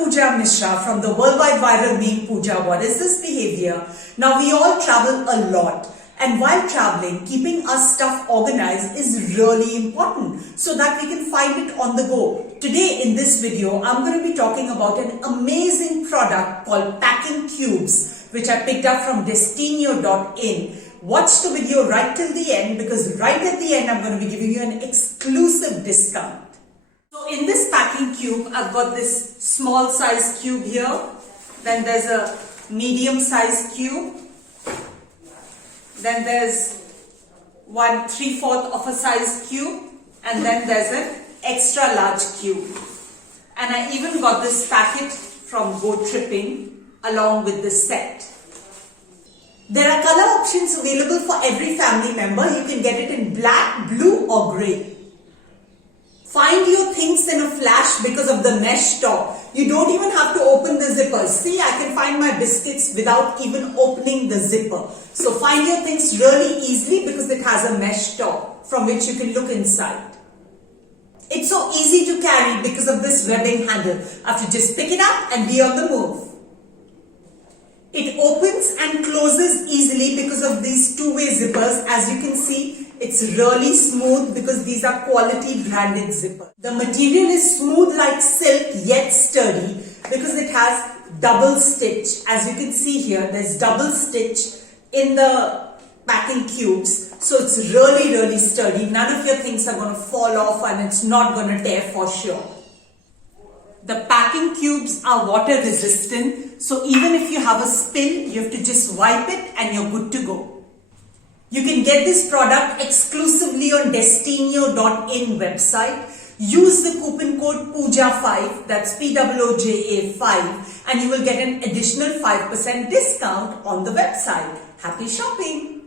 Pooja Mishra from the worldwide viral meme Pooja, what is this behavior? Now we all travel a lot, and while traveling, keeping our stuff organized is really important so that we can find it on the go. Today in this video, I'm going to be talking about an amazing product called Packing Cubes, which I picked up from Destinio.in. Watch the video right till the end, because right at the end I'm going to be giving you an exclusive discount. So in this packing cube, I've got this small size cube here. Then there's a medium size cube. Then there's 1/3/4 of a size cube. And then there's an extra large cube. And I even got this packet from Gotrippin along with the set. There are color options available for every family member. You can get it in black, blue or grey. Find your things in a flash because of the mesh top. You don't even have to open the zipper. See, I can find my biscuits without even opening the zipper. So find your things really easily because it has a mesh top from which you can look inside. It's so easy to carry because of this webbing handle. I have to just pick it up and be on the move. It opens and closes easily because of these two-way zippers. As you can see, it's really smooth because these are quality branded zippers. The material is smooth like silk yet sturdy because it has double stitch. As you can see here, there's double stitch in the packing cubes. So it's really sturdy. None of your things are going to fall off and it's not going to tear for sure. The packing cubes are water resistant, so even if you have a spill, you have to just wipe it and you're good to go. You can get this product exclusively on Destinio.in website. Use the coupon code Pooja5, that's POOJA5, and you will get an additional 5% discount on the website. Happy shopping!